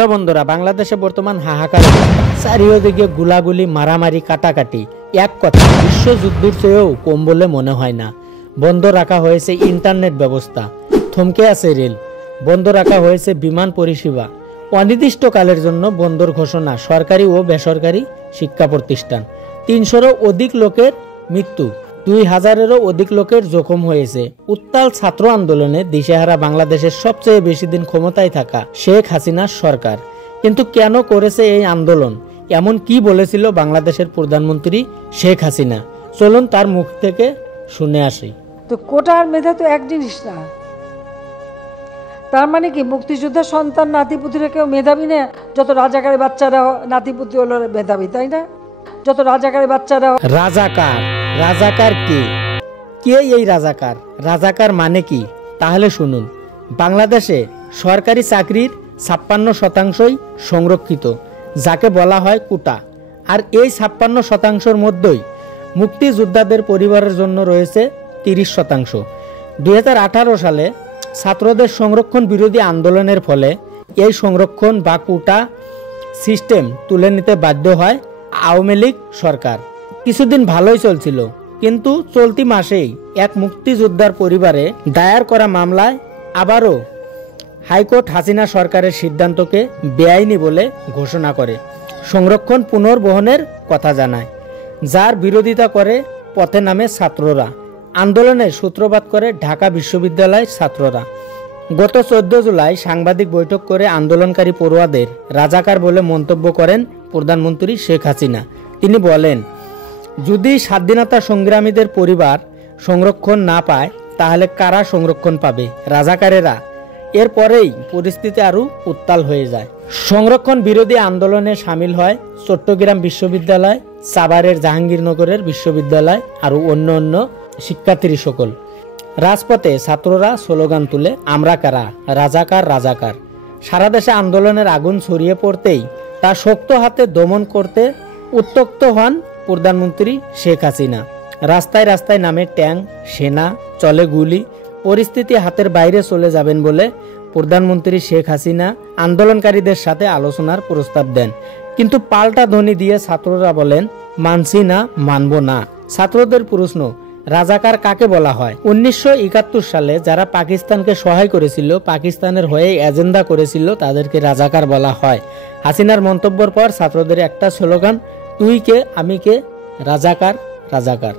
Hello বন্ধুরা, বাংলাদেশে বর্তমান হাহাকার, চারিদিকে গুলাগুলি, মারামারি, কাটাকাটি। এক কথা, বিশ্বযুদ্ধের চেয়েও কম বলে মনে হয় না। বন্ধ রাখা হয়েছে ইন্টারনেট ব্যবস্থা, থমকে আছে রেল, বন্ধ রাখা হয়েছে বিমান পরিষেবা, অনির্দিষ্টকালের জন্য বন্ধর ঘোষণা সরকারি ও বেসরকারি শিক্ষা প্রতিষ্ঠান। ৩০০-রও অধিক লোকের মৃত্যু, ২,০০০-এরও অধিক লোকের জখম হয়েছে। উত্তাল ছাত্র আন্দোলনে দিশেহারা বাংলাদেশের সবচেয়ে বেশি দিন ক্ষমতায় থাকা শেখ হাসিনার সরকার। কিন্তু কেন করেছে এই আন্দোলন? এমন কি বলেছিল বাংলাদেশের প্রধানমন্ত্রী শেখ হাসিনা? চলুন তার মুখ থেকে শুনে আসি। তো কোটার মেধা তো এক জিনিস না। তার মানে কি মুক্তিযোদ্ধার সন্তান নাতিপুতিরা কেউ মেধাবী না? যত রাজাকারের বাচ্চারা নাতিপুতি হলো মেধাবী, তাই না? যত রাজাকারের বাচ্চারা। রাজাকার, রাজাকার কে? কে এই রাজাকার? রাজাকার মানে কি? তাহলে শুনুন। বাংলাদেশে সরকারি চাকরির ৫৬% সংরক্ষিত, যাকে বলা হয় কোটা। আর এই ৫৬%-র মধ্যেই মুক্তিযোদ্ধাদের পরিবারের জন্য রয়েছে ৩০%। ২০১৮ সালে ছাত্রদের সংরক্ষণ বিরোধী আন্দোলনের ফলে এই সংরক্ষণ বা কোটা সিস্টেম তুলে নিতে বাধ্য হয় আওয়ামী লীগ সরকার। কিছুদিন ভালোই চলছিল, কিন্তু চলতি মাসেই এক মুক্তিযোদ্ধার পরিবারে দায়ের করা মামলায় আবারও হাইকোর্ট হাসিনা সরকারের সিদ্ধান্তকে বেআইনি বলে ঘোষণা করে সংরক্ষণ পুনর্বহনের কথা জানায়, যার বিরোধিতা করে পথে নামে ছাত্ররা। আন্দোলনের সূত্রপাত করে ঢাকা বিশ্ববিদ্যালয়ের ছাত্ররা। গত ১৪ জুলাই সাংবাদিক বৈঠক করে আন্দোলনকারী পড়ুয়াদের রাজাকার বলে মন্তব্য করেন প্রধানমন্ত্রী শেখ হাসিনা। তিনি বলেন, যদি স্বাধীনতা সংগ্রামীদের পরিবার সংরক্ষণ না পায় তাহলে কারা সংরক্ষণ পাবে? রাজাকারেরা। এরপরেই পরিস্থিতি আরও উত্তাল হয়ে যায়। সংরক্ষণ বিরোধী আন্দোলনে সামিল হয় চট্টগ্রাম বিশ্ববিদ্যালয়, সাভারের জাহাঙ্গীরনগরের বিশ্ববিদ্যালয় আরও অন্য অন্য শিক্ষার্থী সকল। রাজপথে ছাত্ররা স্লোগান তুলে, আমরা কারা? রাজাকার, রাজাকার। সারা দেশে আন্দোলনের আগুন ছড়িয়ে পড়তেই তা শক্ত হাতে দমন করতে উত্ত্যক্ত হন প্রধানমন্ত্রী শেখ হাসিনা। রাস্তায় রাস্তায় নামে ট্যাঙ্ক, সেনা, চলে গুলি। পরিস্থিতি হাতের বাইরে চলে যাবেন বলে প্রধানমন্ত্রী শেখ হাসিনা আন্দোলনকারীদের সাথে আলোচনার প্রস্তাব দেন, কিন্তু পাল্টা ধ্বনি দিয়ে ছাত্ররা বলেন, মানছি না, মানব না। ছাত্রদের প্রশ্ন, রাজাকার কাকে বলা হয়? ১৯৭১ সালে যারা পাকিস্তানকে সহায় করেছিল, পাকিস্তানের হয়ে এজেন্ডা করেছিল, তাদেরকে রাজাকার বলা হয়। হাসিনার মন্তব্যের পর ছাত্রদের একটা স্লোগান, তুই কে, আমি কে, রাজাকার, রাজাকার।